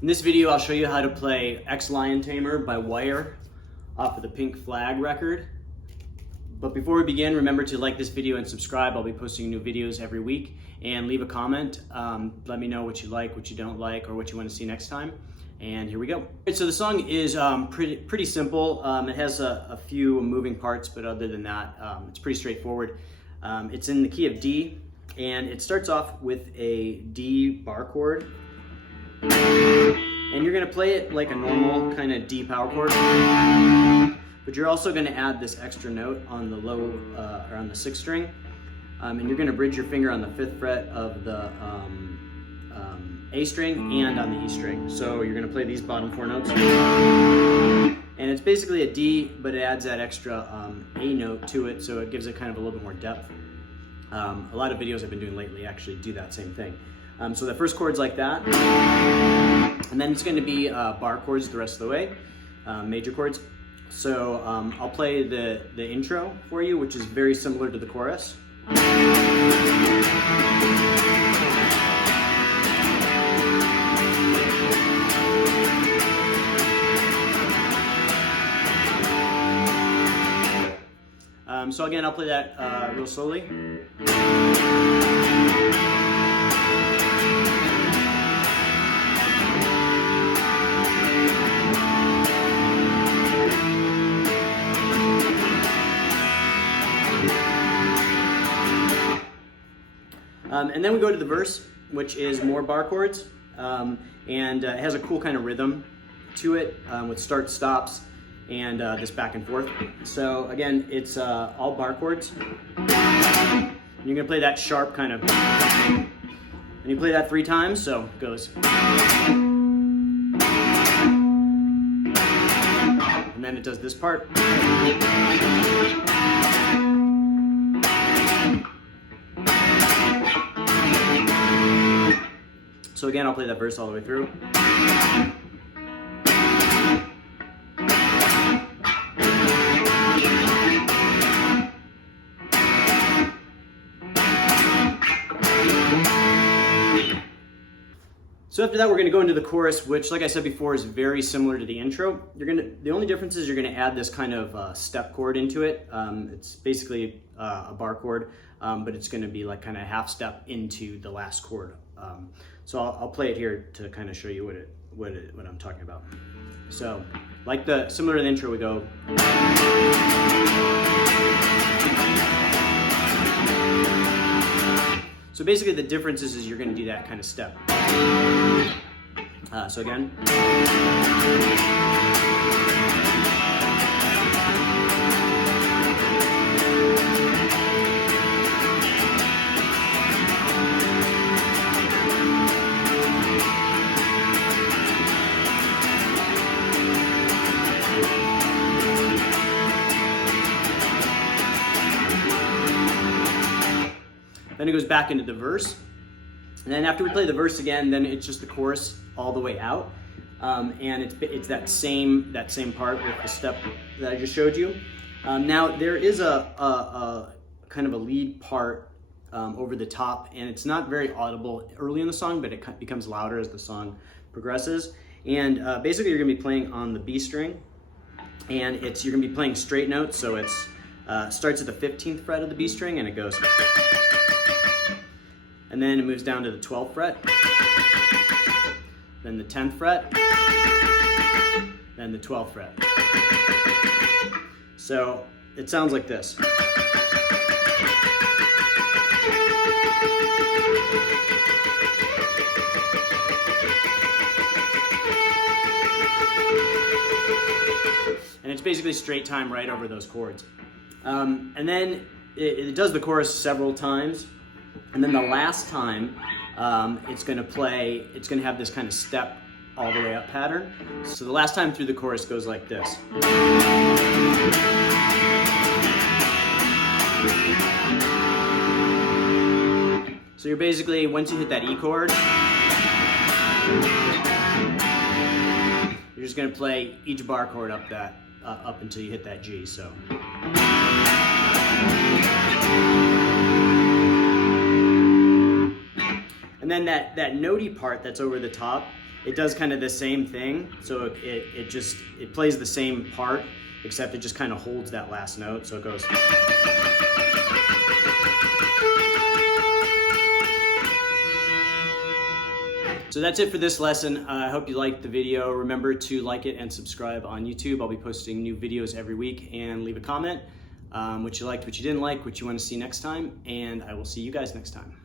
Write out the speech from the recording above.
In this video, I'll show you how to play Ex Lion Tamer by Wire off of the Pink Flag record. But before we begin, remember to like this video and subscribe. I'll be posting new videos every week, and leave a comment. Let me know what you like, what you don't like, or what you want to see next time. And here we go. Right, so the song is pretty simple. It has a few moving parts, but other than that, it's pretty straightforward. It's in the key of D, and it starts off with a D bar chord. And you're gonna play it like a normal kind of D power chord, but you're also gonna add this extra note on the low, or on the sixth string, and you're gonna bridge your finger on the 5th fret of the A string and on the E string. So you're gonna play these bottom 4 notes, and it's basically a D, but it adds that extra A note to it, so it gives it kind of a little bit more depth. A lot of videos I've been doing lately actually do that same thing. So the first chord's like that, and then it's going to be bar chords the rest of the way, major chords. So I'll play the intro for you, which is very similar to the chorus. So again, I'll play that real slowly. And then we go to the verse, which is more bar chords, and it has a cool kind of rhythm to it with starts, stops, and this back and forth. So again, it's all bar chords. You're gonna play that sharp kind of, and you play that 3 times, so it goes. And then it does this part. So again, I'll play that verse all the way through. So after that, we're gonna go into the chorus, which, like I said before, is very similar to the intro. The only difference is you're gonna add this kind of step chord into it. It's basically a bar chord, but it's gonna be like kind of half step into the last chord. So I'll play it here to kind of show you what I'm talking about. So, like similar to the intro, we go. So basically, the difference is you're going to do that kind of step. So again. Then it goes back into the verse. And then after we play the verse again, then it's just the chorus all the way out. And it's that same part with the step that I just showed you. Now there is a kind of a lead part over the top, and it's not very audible early in the song, but it becomes louder as the song progresses. And basically you're gonna be playing on the B string, and you're gonna be playing straight notes. So it's starts at the 15th fret of the B string, and it goes. And then it moves down to the 12th fret, then the 10th fret, then the 12th fret. So it sounds like this. And it's basically straight time right over those chords. And then it does the chorus several times. And then the last time, it's gonna have this kind of step all the way up pattern. So the last time through the chorus goes like this. So you're basically, once you hit that E chord, you're just gonna play each bar chord up until you hit that G, so. And then that notey part that's over the top, it does kind of the same thing. So it plays the same part, except it just kind of holds that last note. So it goes. So that's it for this lesson. I hope you liked the video. Remember to like it and subscribe on YouTube. I'll be posting new videos every week, and leave a comment what you liked, what you didn't like, what you want to see next time, and I will see you guys next time.